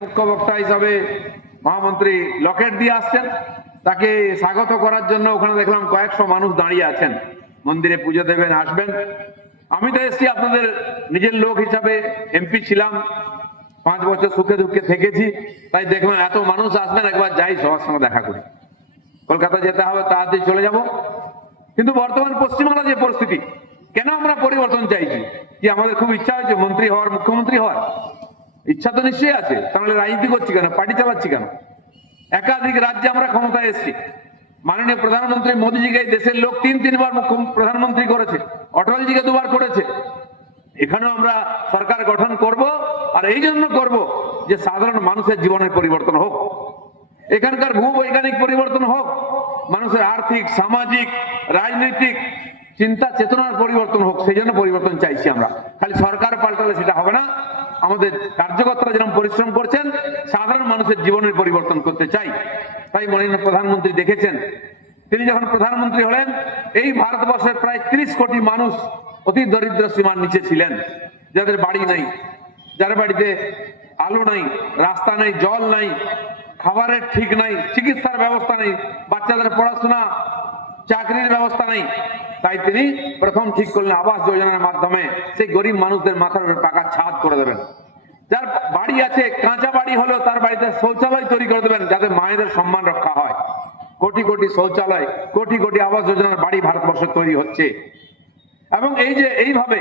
মুখ্য বক্তা হিসাবে মহামন্ত্রী লকেট দিয়ে আসছেন, তাকে স্বাগত করার জন্য ওখানে দেখলাম কয়েকশো মানুষ দাঁড়িয়ে আছেন। মন্দিরে পুজো দেবেন, আসবেন। আমি তো এসছি আপনাদের নিজের লোক হিসাবে, এমপি ছিলাম, 5 বছর সুখে দুঃখে থেকেছি, তাই দেখলাম এত মানুষ আসবেন, একবার যাই সবার সঙ্গে দেখা করি। কলকাতা যেতে হবে, তাড়াতাড়ি চলে যাব। কিন্তু বর্তমান পশ্চিমবাংলা যে পরিস্থিতি, কেন আমরা পরিবর্তন চাইছি? কি আমাদের খুব ইচ্ছা হয়েছে মন্ত্রী হওয়ার, মুখ্যমন্ত্রী হওয়ার? ইচ্ছা তো নিশ্চয়ই আছে, তাহলে রাজনীতি করছি কেন, পার্টি চালাচ্ছি কেন? একাধিক রাজ্যে আমরা ক্ষমতায় এসেছি। মাননীয় প্রধানমন্ত্রী মোদীজিকে দেশের লোক 3-3 বার প্রধানমন্ত্রী করেছে, অটলজিকে 2 বার করেছে। এখানেও আমরা সরকার গঠন করব, আর এই জন্য করব যে সাধারণ মানুষের জীবনের পরিবর্তন হোক, এখানকার ভূবৈজ্ঞানিক পরিবর্তন হোক, মানুষের আর্থিক, সামাজিক, রাজনৈতিক চিন্তা চেতনার পরিবর্তন হোক। সেই জন্য পরিবর্তন চাইছি আমরা। খালি সরকার পাল্টালে সেটা হবে না। আমাদের কার্যকর্তারা যেরকম পরিশ্রম করছেন, সাধারণ মানুষের জীবনের পরিবর্তন করতে চাই। তাই মাননীয় প্রধানমন্ত্রী দেখেছেন, তিনি যখন প্রধানমন্ত্রী হলেন, এই ভারতবর্ষের প্রায় 30 কোটি মানুষ অতি দরিদ্র সীমার নিচে ছিলেন, যাদের বাড়ি নাই, যার বাড়িতে আলো নাই, রাস্তা নাই, জল নাই, খাবারের ঠিক নাই, চিকিৎসার ব্যবস্থা নেই, বাচ্চাদের পড়াশোনা, চাকরির ব্যবস্থা নেই। তাই তিনি প্রথম ঠিক করলেন আবাস যোজনার মাধ্যমে সেই গরিব মানুষদের মাথার উপর পাকা ছাদ করে দেবেন। যার বাড়ি আছে, কাঁচা বাড়ি হলেও তার বাড়িতে শৌচালয় তৈরি করে দেবেন, যাতে মায়েদের সম্মান রক্ষা হয়। কোটি কোটি শৌচালয়, কোটি কোটি আবাস যোজনার বাড়ি ভারতবর্ষে তৈরি হচ্ছে। এবং এই যে এইভাবে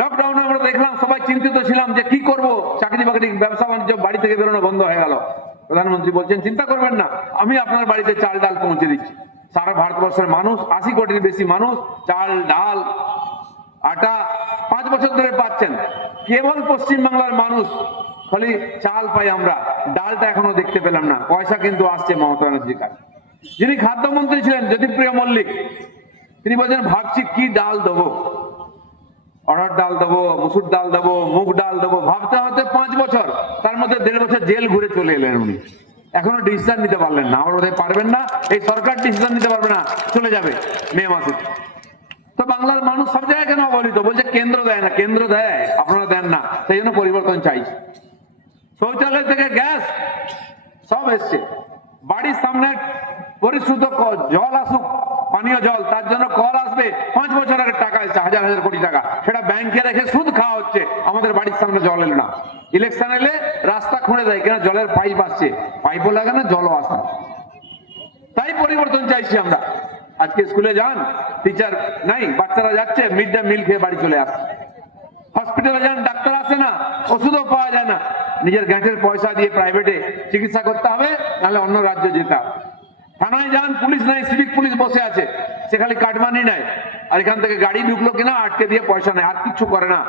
লকডাউনে আমরা দেখলাম, সবাই চিন্তিত ছিলাম যে কি করব, চাকরি বাকরি, ব্যবসা বাণিজ্য, বাড়ি থেকে বেরোনো বন্ধ হয়ে গেল। প্রধানমন্ত্রী বলছেন চিন্তা করবেন না, আমি আপনার বাড়িতে চাল ডাল পৌঁছে দিচ্ছি। সারা ভারতবর্ষের মানুষ, 80 কোটির বেশি মানুষ চাল ডাল আটা 5 বছর ধরে পাচ্ছেন। কেবল পশ্চিমবাংলার মানুষ খালি চাল পাই, আমরা ডালটা এখনো দেখতে পেলাম না। পয়সা কিন্তু আসছে মমতা ব্যানার্জির কাছে। যিনি খাদ্যমন্ত্রী ছিলেন জ্যোতিপ্রিয় মল্লিক, তিনি বলছেন ভাবছি কি ডাল দেবো, অড়হর ডাল দেবো, মুসুর ডাল দেবো, মুগ ডাল দেবো। ভাবতে হতে 5 বছর, তার মধ্যে 1.5 বছর জেল ঘুরে চলে এলেন উনি। এখনো ডিসিশন নিতে পারলেন না। আমার বোধহয় পারবেন না, এই সরকার ডিসিশন নিতে পারবে না, চলে যাবে মে মাসে। তো বাংলার মানুষ সব জায়গায় কেন অবহেলিত? বলছে কেন্দ্র দেয় না, কেন্দ্র দেয়, আপনারা দেন না। সেই জন্য পরিবর্তন চাইছে। শৌচালয় থেকে গ্যাস সব এসছে, বাড়ির সামনে পরিশুদ্ধ জল আসুক, পানীয় জল, তার জন্য কল আসবে। 5 বছর আগে টাকা এসছে, হাজার হাজার কোটি টাকা, সেটা ব্যাংকে রেখে সুদ খাওয়া হচ্ছে। আমাদের বাড়ির সামনে জল এলো না। ইলেকশন এলে রাস্তা খুঁড়ে দেয়, কেন? জলের পাইপ আসছে, পাইপও লাগে না, জলও আসে না। তাই পরিবর্তন চাইছি আমরা। আজকে স্কুলে যান, টিচার নাই, বাচ্চারা যাচ্ছে মিড ডে মিল খেয়ে বাড়ি চলে আসছে। হসপিটালে যান, ডাক্তার আসে না, ওষুধও পাওয়া যায় না। নিজের গ্যাসের পয়সা দিয়ে প্রাইভেটে চিকিৎসা করতে হবে, নাহলে অন্য রাজ্যে যেতে হবে। থানায় যান, পুলিশ নাই, সিভিক পুলিশ বসে আছে, সে খালি কাটমানি নেয়। আর এখান থেকে গাড়ি ঢুকলো কিনা আটকে দিয়ে পয়সা নেয়, আর কিচ্ছু করে না।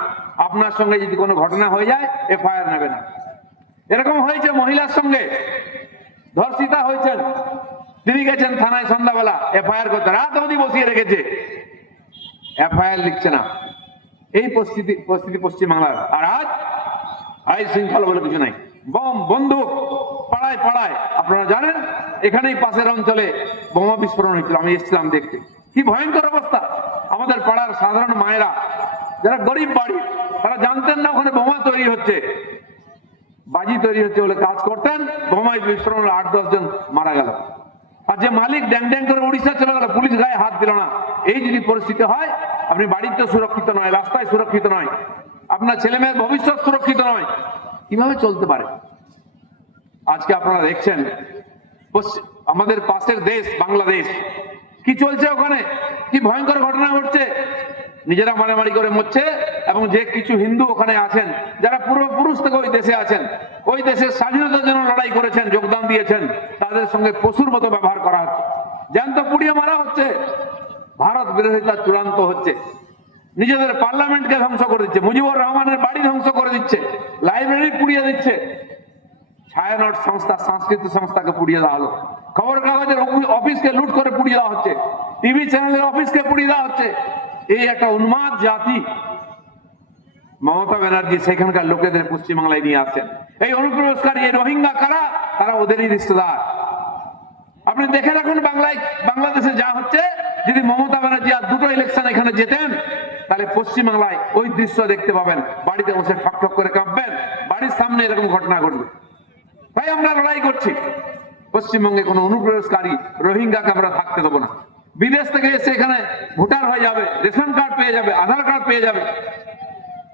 আপনার সঙ্গে যদি কোনো ঘটনা হয়ে যায়, এফআইআর নেবে না। এরকম হয়েছে মহিলার সঙ্গে, ধর্ষিতা হয়েছেন, তিনি গেছেন থানায় সন্ধ্যাবেলা এফআইআর করতে, রাত অবধি বসিয়ে রেখেছে, এফআইআর লিখছে না। এই পরিস্থিতি পশ্চিমবাংলার। আর আজ আইন শৃঙ্খলা বলে কিছু নাই, বম বন্দুক পাড়ায় পাড়ায়। আপনারা জানেন, এখানেই পাশের অঞ্চলে বোমা বিস্ফোরণ হয়েছিল, আমি এসেছিলাম দেখতে। কি ভয়ঙ্কর অবস্থা! আমাদের পাড়ার সাধারণ মায়েরা, যারা গরিব বাড়ি, তারা জানতেন না ওখানে বোমা তৈরি হচ্ছে, বাজি তৈরি হচ্ছে বলে কাজ করতেন। বোমায় বিস্ফোরণ 8-10 জন মারা গেল। আর যে মালিক ড্যাং ড্যাং করে উড়িষ্যা চলে গেল, পুলিশ গায়ে হাত দিল না। এই যদি পরিস্থিতি হয়, আপনি বাড়িতে সুরক্ষিত নয়, রাস্তায় সুরক্ষিত নয়, আপনার ছেলে মেয়ের ভবিষ্যৎ সুরক্ষিত নয়, কিভাবে চলতে পারে? আজকে আপনারা দেখছেন আমাদের পাশের দেশ বাংলাদেশ, কি চলছে ওখানে, কি ভয়ঙ্কর ঘটনা ঘটছে। নিজেরা মারামারি করে মরছে। এবং যে কিছু হিন্দু ওখানে আছেন, যারা পূর্বপুরুষ থেকে ওই দেশে আছেন, ওই দেশের স্বাধীনতার জন্য লড়াই করেছেন, যোগদান দিয়েছেন, তাদের সঙ্গে পশুর মতো ব্যবহার করা হচ্ছে, জ্যান্ত পুড়িয়ে মারা হচ্ছে। ভারত বিরোধিতা চূড়ান্ত হচ্ছে। নিজেদের পার্লামেন্টকে ধ্বংস করে দিচ্ছে, মুজিবুর রহমানের বাড়ি ধ্বংস করে দিচ্ছে, লাইব্রেরি পুড়িয়ে দিচ্ছে, ছায়ানট সংস্থা, সাংস্কৃতিক সংস্থাকে পুড়িয়ে দেওয়া হলো, খবর কাগজের অফিসকে লুট করে পুড়িয়ে দেওয়া হচ্ছে, টিভি চ্যানেলের অফিসকে পুড়িয়ে দেওয়া হচ্ছে। এই একটা উন্মাদ জাতি মমতা ব্যানার্জি সেখানকার লোকেদের পশ্চিমবাংলায় নিয়ে আসছেন। এই অনুপ্রবেশকারী, এই রোহিঙ্গা কারা? তারা ওদেরই রিশতেদার। আপনি দেখে রাখুন বাংলাদেশে যা হচ্ছে। যদি মমতা ব্যানার্জি আর 2টো ইলেকশন এখানে যেতেন, তাহলে পশ্চিমবাংলায় ওই দৃশ্য দেখতে পাবেন। বাড়িতে বসে ঠক ঠক করে কাঁপবেন, বাড়ির সামনে এরকম ঘটনা ঘটবে। তাই আমরা লড়াই করছি। পশ্চিমবঙ্গে কোনো অনুপ্রবেশকারী রোহিঙ্গাকে আমরা থাকতে দেবো না। বিদেশ থেকে এসে এখানে ভোটার হয়ে যাবে, রেশন কার্ড পেয়ে যাবে, আধার কার্ড পেয়ে যাবে,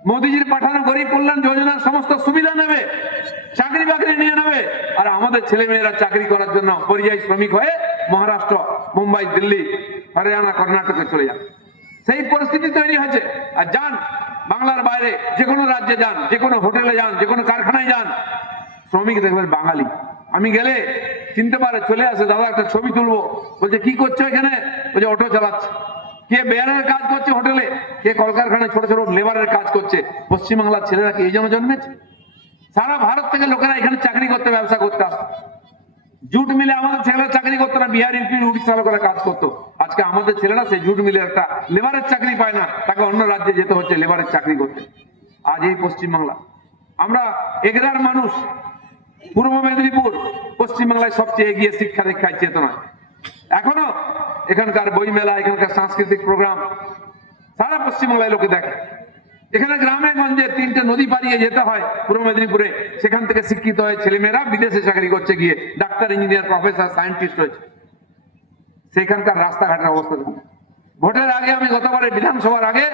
মোদিজির পাঠানো গরিব কল্যাণ যোজনার সমস্ত সুবিধা নেবে, চাকরি বাকরি নিয়ে নেবে, আর আমাদের ছেলে মেয়েরা চাকরি করার জন্য পরিযায়ী শ্রমিক হয়ে মহারাষ্ট্র, মুম্বাই, দিল্লি, হরিয়ানা, কর্ণাটকে চলে যাবে। সেই পরিস্থিতি তৈরি হয়েছে। আর যান বাংলার বাইরে যে কোনো রাজ্যে যান, যে কোনো হোটেলে যান, যে কোনো কারখানায় যান, শ্রমিক দেখবেন বাঙালি। আমি গেলে চিনতে পারে, চলে আসে, দাদা একটা ছবি তুলবো। বলছে কি করছো এখানে? বলছে অটো চালাচ্ছে। কে বেয়ারের কাজ করছে হোটেলে, কে কলকারখানায় ছোট ছোট লেবারের কাজ করছে। পশ্চিমবাংলার ছেলেরা কি এই জন্য জন্মেছে? সারা ভারত থেকে লোকেরা এখানে চাকরি করতে, ব্যবসা করতে আসতো। জুট মিলে আমাদের ছেলেরা চাকরি করতো না, বিহার, ইউপি, উড়িষ্যা লোকেরা কাজ করতো। আজকে আমাদের ছেলেরা সেই জুট মিলে একটা লেবারের চাকরি পায় না, তাকে অন্য রাজ্যে যেতে হচ্ছে লেবারের চাকরি করতে। আজ এই পশ্চিমবাংলা, আমরা এগরার মানুষ, পূর্ব মেদিনীপুর পশ্চিমবাংলায় সবচেয়ে এগিয়ে শিক্ষা দীক্ষায় চেতনায়। এখনো এখানকার বইমেলা, এখানকার সাংস্কৃতিক প্রোগ্রাম সারা পশ্চিমবাংলায় লোকে দেখে। এখানে গ্রামে গঞ্জে 3টে নদী পাড়িয়ে যেতে হয় পূর্ব মেদিনীপুরে, সেখান থেকে শিক্ষিত হয়ে ছেলেমেয়েরা বিদেশে চাকরি করছে, গিয়ে ডাক্তার, ইঞ্জিনিয়ার, প্রফেসর, সায়েন্টিস্ট হয়েছে। সেখানকার রাস্তাঘাটের অবস্থা। ভোটের আগে আমি গতবারে বিধানসভার আগে